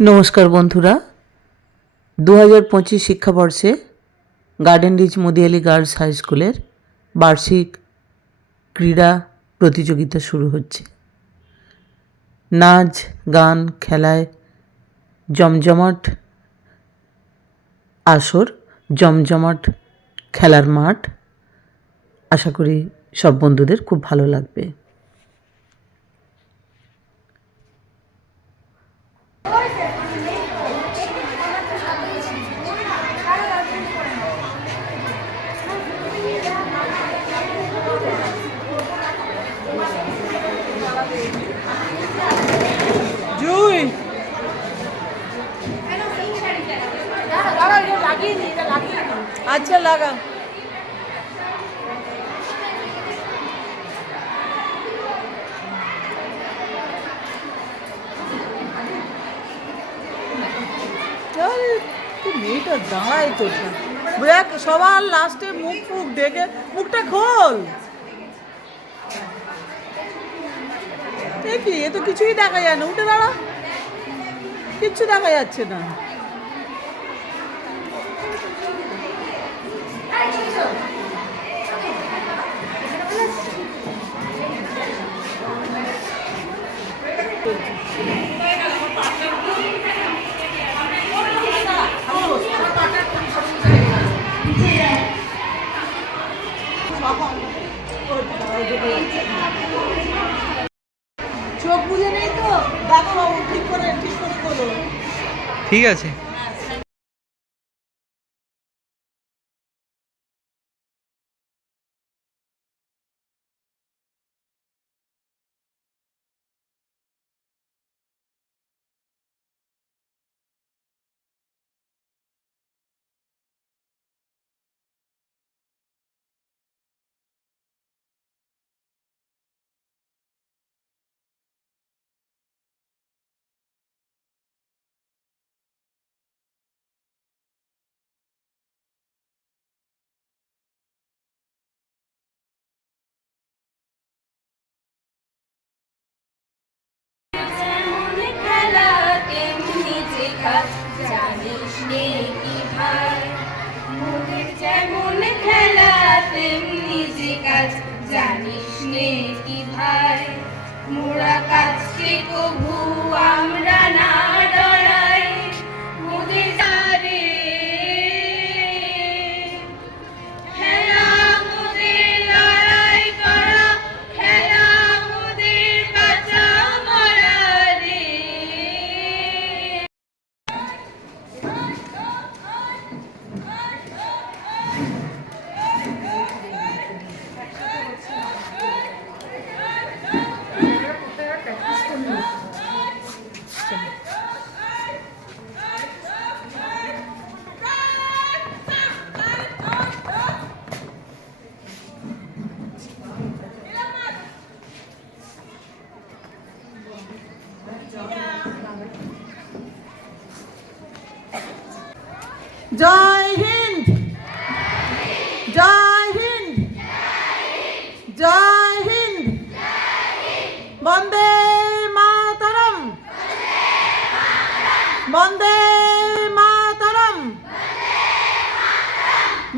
নমস্কার বন্ধুরা। দু হাজার পঁচিশ শিক্ষাবর্ষে Garden Reach Mudiali girls high স্কুলের বার্ষিক ক্রীড়া প্রতিযোগিতা শুরু হচ্ছে। নাচ, গান, খেলায় জমজমাট, আসর, জমজমাট খেলার মাঠ। আশা করি সব বন্ধুদের খুব ভালো লাগবে। আচ্ছা লাগা। মেয়েটা দাঁড়াই তো দেখ, সবার লাস্টে মুখ ফুক ডেকে মুখটা খোল। কি, এ তো কিছুই দেখা যায় না। উঠে দাঁড়া। কিচ্ছু দেখা যাচ্ছে না চোখ বুঝে নেই তো দেখো বাবু ঠিক করে ঠিক করে করো ঠিক আছে।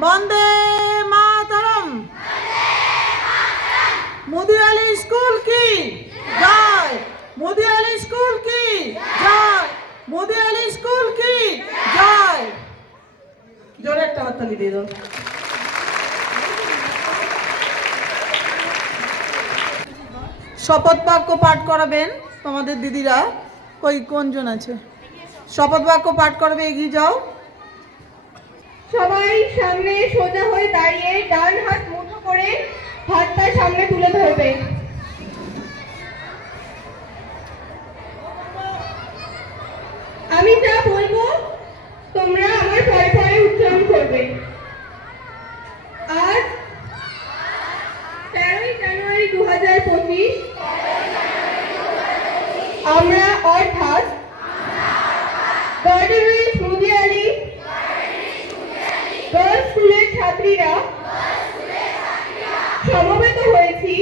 বন্দে মাতরম। মুদিয়ালি স্কুল কি? জয়। মুদিয়ালি স্কুল কি? জয়। মুদিয়ালি স্কুল কি? জয়। জোরে একটা হাততালি দিয়ে দাও। শপথ বাক্য পাঠ করাবেন তোমাদের দিদিরা। কই, কোনজন আছে? শপথ বাক্য পাঠ করাবে, এগিয়ে যাও। সবাই সামনে সোজা হয়ে দাঁড়িয়ে ডান হাত মুঠো করে হাতটা সামনে তুলে ধরবে। আমি যা বলব তোমরা আমার পরে পরে উচ্চারণ করবে। আজ তেরোই জানুয়ারি দু হাজার পঁচিশ আমরা অর্থাৎ গার্ডেরিস মুদিয়ালি গার্লস স্কুলের ছাত্রীরা সমবেত হয়েছি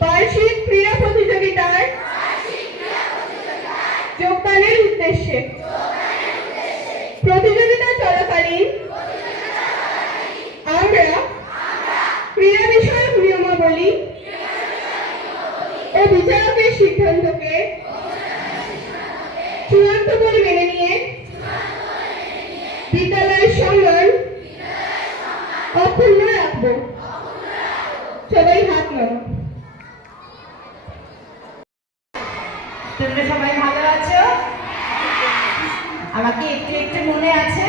বার্ষিক ক্রীড়া প্রতিযোগিতার যোগদানের উদ্দেশ্যে প্রতিযোগিতা চলাকালীন আমরা ক্রীড়া বিষয়ক নিয়মাবলী ও বিচারকের সিদ্ধান্তকে চূড়ান্ত বলে মেনে নিয়ে বিদ্যালয়ের সম্মান অক্ষুণ্ণ রাখব সবাই তোমরা সবাই ভালো আছো? আমাকে একটু একটু মনে আছে?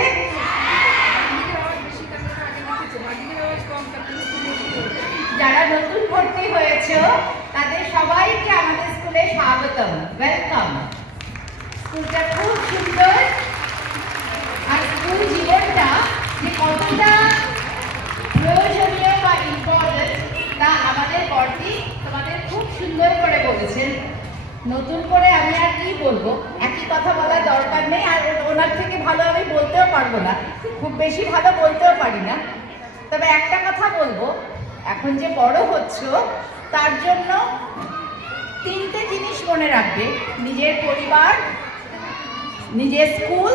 যারা নতুন ভর্তি হয়েছে, তাদের সবাইকে আমাদের স্কুলে স্বাগতম ওয়েলকাম স্কুলটা খুব সুন্দর। আর স্কুল জীবনটা যে কতটা প্রয়োজনীয় বা ইম্পর্টেন্ট তা আমাদের বর্তি তোমাদের খুব সুন্দর করে বলেছেন নতুন করে আমি আর কি বলব? একই কথা বলার দরকার নেই, আর ওনার থেকে ভালো আমি বলতেও পারব না। খুব বেশি ভালো বলতেও পারি না। তবে একটা কথা বলব, এখন যে বড় হচ্ছ, তার জন্য তিনটে জিনিস মনে রাখবে। নিজের পরিবার, নিজের স্কুল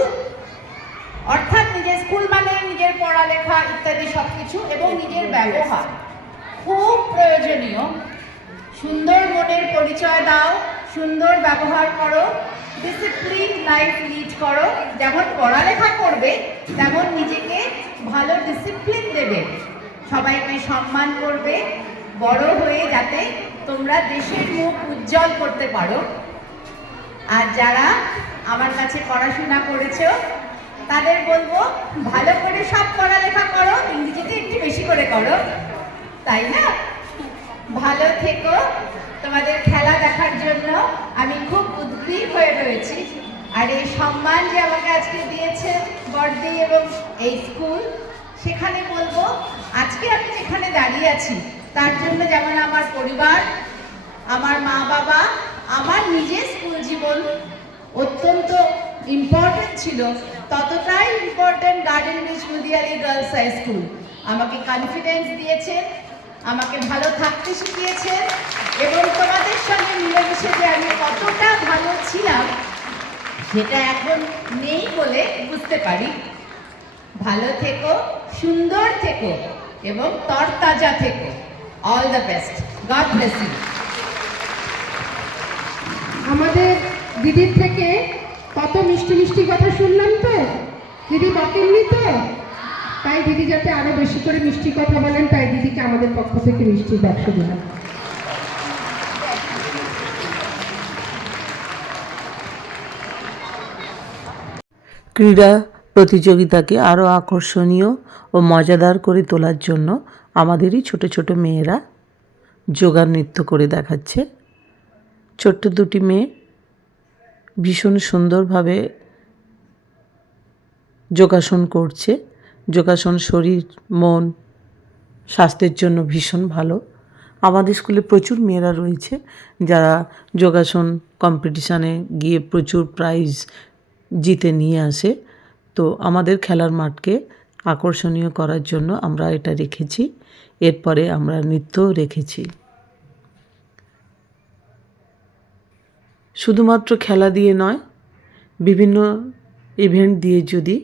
অর্থাৎ নিজের স্কুল মানে নিজের পড়ালেখা ইত্যাদি সব কিছু এবং নিজের ব্যবহার। খুব প্রয়োজনীয়। সুন্দর মনের পরিচয় দাও, সুন্দর ব্যবহার করো ডিসিপ্লিন লাইফ লিড করো। যেমন পড়ালেখা করবে, তেমন নিজেকে ভালো ডিসিপ্লিন দেবে। সবাইকে সম্মান করবে, বড় হয়ে যাতে তোমরা দেশের মুখ উজ্জ্বল করতে পারো। আর যারা আমার কাছে পড়াশোনা করেছ তাদের বলব, ভালো করে সব পড়ালেখা করো, ইংরেজিতে একটু বেশি করে করো। তাই না? ভালো থেকো। তোমাদের খেলা দেখার জন্য আমি খুব উদ্গ্রীব হয়ে রয়েছি। আর এই সম্মান যে আমাকে আজকে দিয়েছে বর্দি এবং এই স্কুল, সেখানে বলব, আজকে আমি যেখানে দাঁড়িয়ে আছি, তার জন্য যেমন আমার পরিবার, আমার মা বাবা, আমার নিজের স্কুল জীবন অত্যন্ত ইম্পর্টেন্ট ছিল। ততটাই important Garden Reach Mudiali girls high school আমাকে কনফিডেন্স দিয়েছেন আমাকে ভালো থাকতে শিখিয়েছেন এবং তোমাদের সঙ্গে মিলেমিশে যে আমি কতটা ভালো ছিলাম, সেটা এখন নেই বলে বুঝতে পারি। ভালো থেকো, সুন্দর থেকো এবং তরতাজা থেকো। All the best God bless আমাদের দিদির থেকে কত মিষ্টি মিষ্টি কথা শুনলাম তো? দিদি বকেননি তো? তাই দিদি যাতে আরও বেশি করে মিষ্টি কথা বলেন, তাই দিদিকে আমাদের পক্ষ থেকে মিষ্টি বাক্স দিলাম। ক্রীড়া প্রতিযোগিতাকে আরও আকর্ষণীয় ও মজাদার করে তোলার জন্য আমাদেরই ছোট ছোট মেয়েরা যোগা নৃত্য করে দেখাচ্ছে। ছোট্ট দুটি মেয়ে ভীষণ সুন্দরভাবে যোগাসন করছে। যোগাসন শরীর, মন, স্বাস্থ্যের জন্য ভীষণ ভালো। আমাদের স্কুলে প্রচুর মেয়েরা রয়েছে যারা যোগাসন কম্পিটিশানে গিয়ে প্রচুর প্রাইজ জিতে নিয়ে আসে। তো আমাদের খেলার মাঠকে আকর্ষণীয় করার জন্য আমরা এটা রেখেছি। এরপরে আমরা নৃত্যও রেখেছি। শুধুমাত্র খেলা দিয়ে নয়, বিভিন্ন ইভেন্ট দিয়ে যদি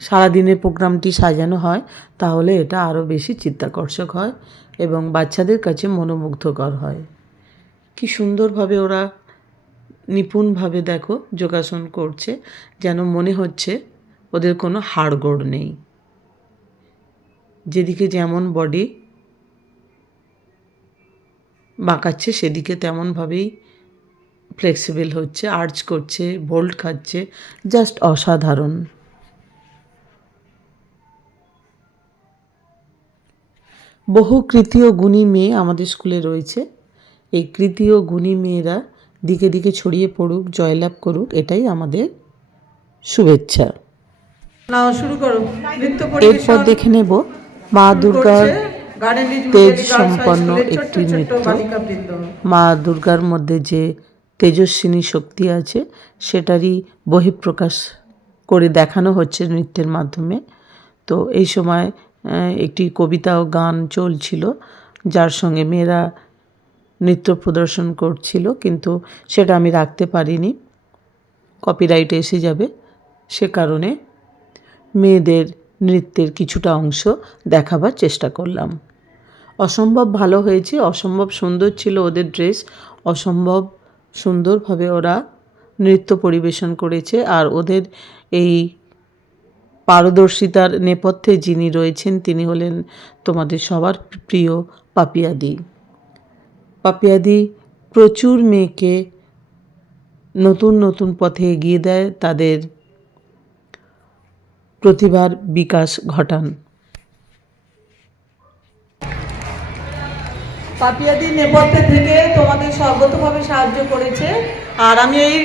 সারাদিনের প্রোগ্রামটি সাজানো হয়, তাহলে এটা আরও বেশি চিত্তাকর্ষক হয় এবং বাচ্চাদের কাছে মনোমুগ্ধকর হয়। কি সুন্দরভাবে ওরা নিপুণভাবে দেখো যোগাসন করছে, যেন মনে হচ্ছে ওদের কোনো হাড়গোড় নেই। যেদিকে যেমন বডি বাঁকাচ্ছে সেদিকে তেমনভাবেই ফ্লেক্সিবল হচ্ছে আর্চ করছে বোল্ট খাচ্ছে জাস্ট অসাধারণ। বহু কৃতি ও গুণী মেয়ে আমাদের স্কুলে রয়েছে। এই কৃতি ও গুণী মেয়েরা দিকে দিকে ছড়িয়ে পড়ুক জয়লাভ করুক এটাই আমাদের শুভেচ্ছা। শুরু করো। এরপর দেখে নেব মা দুর্গার তেজ সম্পন্ন একটি নৃত্য। মা দুর্গার মধ্যে যে তেজস্বিনী শক্তি আছে সেটারই বহিঃপ্রকাশ করে দেখানো হচ্ছে নৃত্যের মাধ্যমে। তো এই সময় একটি কবিতা ও গান চলছিল যার সঙ্গে মেয়েরা নৃত্য প্রদর্শন করছিল কিন্তু সেটা আমি রাখতে পারিনি। কপিরাইট এসে যাবে। সে কারণে মেয়েদের নৃত্যের কিছুটা অংশ দেখাবার চেষ্টা করলাম। অসম্ভব ভালো হয়েছে, অসম্ভব সুন্দর ছিল ওদের ড্রেস, অসম্ভব সুন্দরভাবে ওরা নৃত্য পরিবেশন করেছে আর ওদের এই পারদর্শিতার নেপথ্যে যিনি রয়েছেন, তিনি হলেন তোমাদের সবার প্রিয় পাপিয়াদি। পাপিয়াদি প্রচুর মেয়েকে নতুন নতুন পথে এগিয়ে দেয়, তাদের প্রতিভার বিকাশ ঘটান। পাপিয়াদি নেপথ্যে থেকে তোমাদের সর্বতভাবে সাহায্য করেছে। আর আমি এই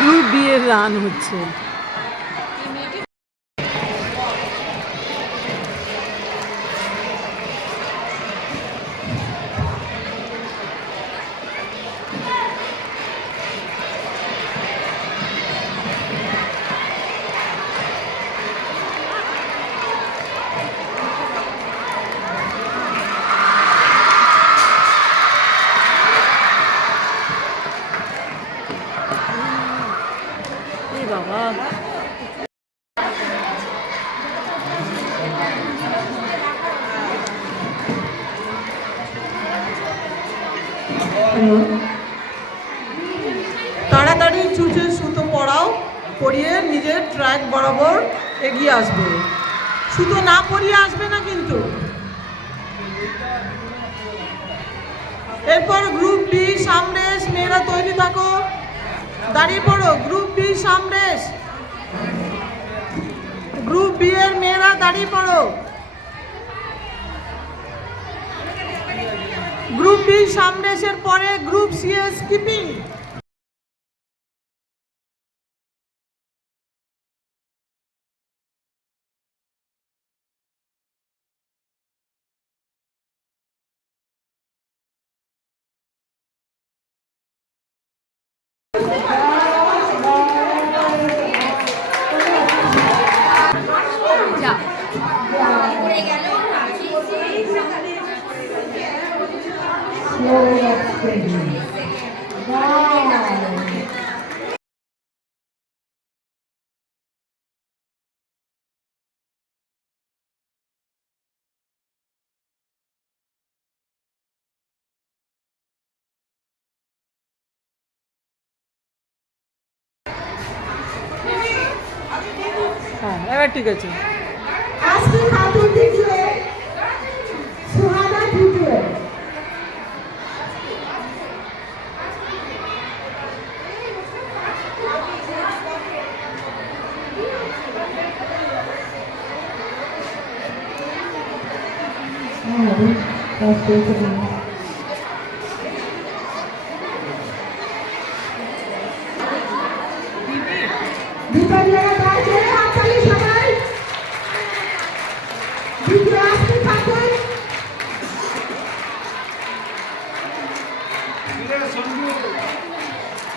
গ্রুপ বি এর রান হচ্ছে এই বাবা তাড়াতাড়ি চুচে সুতো পরাও পরিয়ে নিজের ট্র্যাক বরাবর এগিয়ে আসবে সুতো না পরিয়ে আসবে না কিন্তু এরপর গ্রুপ বি সামরেশ মেয়েরা তৈরি থাকো দাঁড়িয়ে পড়ো group B Samaresh group B এর মেয়েরা দাঁড়িয়ে পড়ো গ্রুপ বি সামরেশের পরে গ্রুপ সি এ স্কিপিং এবার ঠিক আছে আজকে খাতুন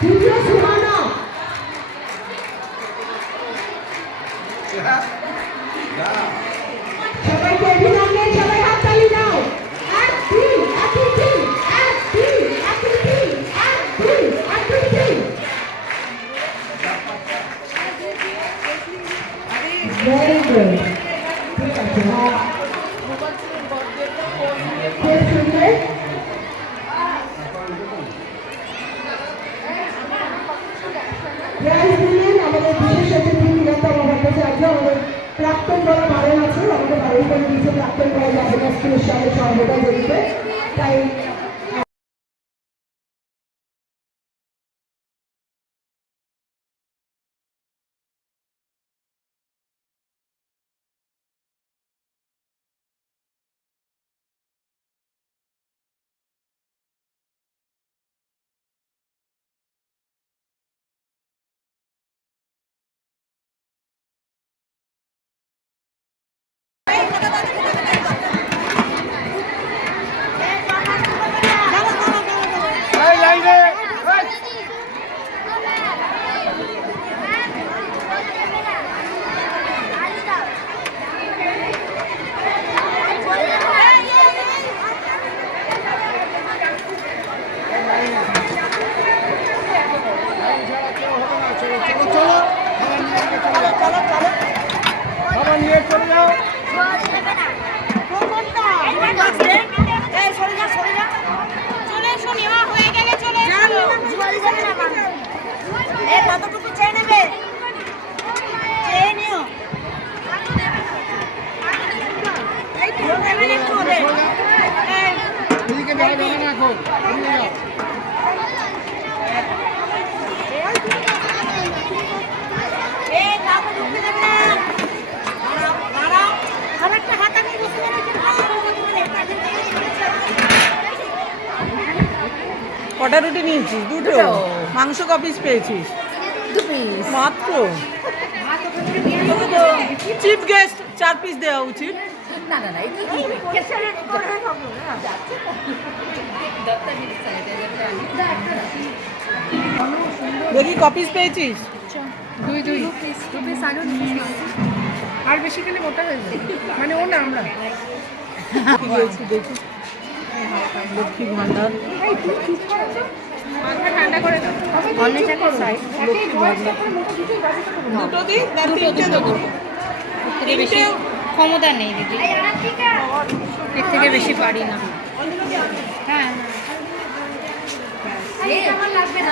Biliyorsunuz কটা রুটি নিয়েছিস? দুটো? মাংস কপিস পেয়েছিস? মাত্র? চিফ গেস্ট চার পিস দেওয়া উচিত। না না না দেখি কপিস পেয়েছিস? দুই দুই। দু পিস আলু আর বেশি খেলে মোটা হয়ে যাবে। মানে ও না আমরা। দেখি। লক্ষ্মী দেবো। থেকে বেশি ক্ষমতা নেই দিদি। এর থেকে বেশি পারি না। হ্যাঁ। আমার লাগবে না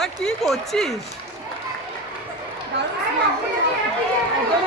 তোরা কি করছিস? একদম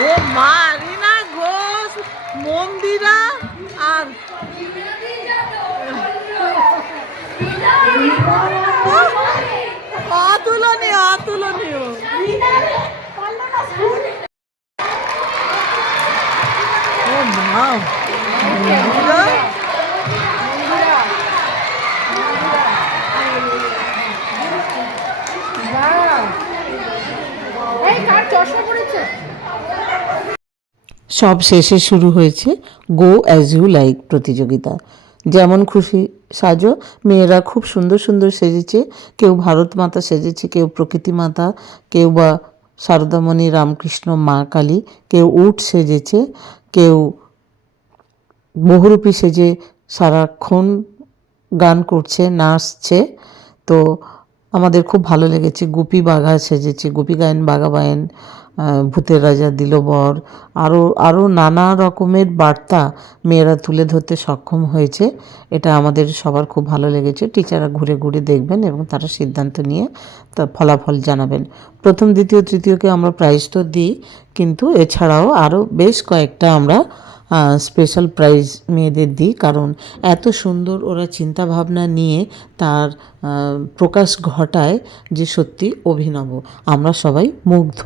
ও মা রিনা ঘোষ মন্দিরা আর অতুলনীয় অতুলনীয় ও মা মন্দিরা এই কার চশমা পড়েছে সব শেষে শুরু হয়েছে গো অ্যাজ ইউ লাইক প্রতিযোগিতা। যেমন খুশি সাজো, মেয়েরা খুব সুন্দর সুন্দর সেজেছে, কেউ ভারত মাতা সেজেছে, কেউ প্রকৃতি মাতা, কেউ বা শারদামণি রামকৃষ্ণ, মা কালী, কেউ উট সেজেছে, কেউ বহুরূপী সেজে সারাক্ষণ গান করছে, নাচছে। তো আমাদের খুব ভালো লেগেছে। গুপি বাঘা সেজেছে, গুপি গায়েন বাঘা বায়েন। ভূতের রাজা দিল বর আরও আরও নানা রকমের বার্তা মেয়েরা তুলে ধরতে সক্ষম হয়েছে। এটা আমাদের সবার খুব ভালো লেগেছে। টিচাররা ঘুরে ঘুরে দেখবেন এবং তারা সিদ্ধান্ত নিয়ে তা ফলাফল জানাবেন। প্রথম, দ্বিতীয়, তৃতীয়কে আমরা প্রাইজ তো দিই, কিন্তু এছাড়াও আরও বেশ কয়েকটা আমরা স্পেশাল প্রাইজ মেয়েদের দিই। কারণ এত সুন্দর ওরা চিন্তা ভাবনা নিয়ে তার প্রকাশ ঘটায় যে সত্যি অভিনব। আমরা সবাই মুগ্ধ।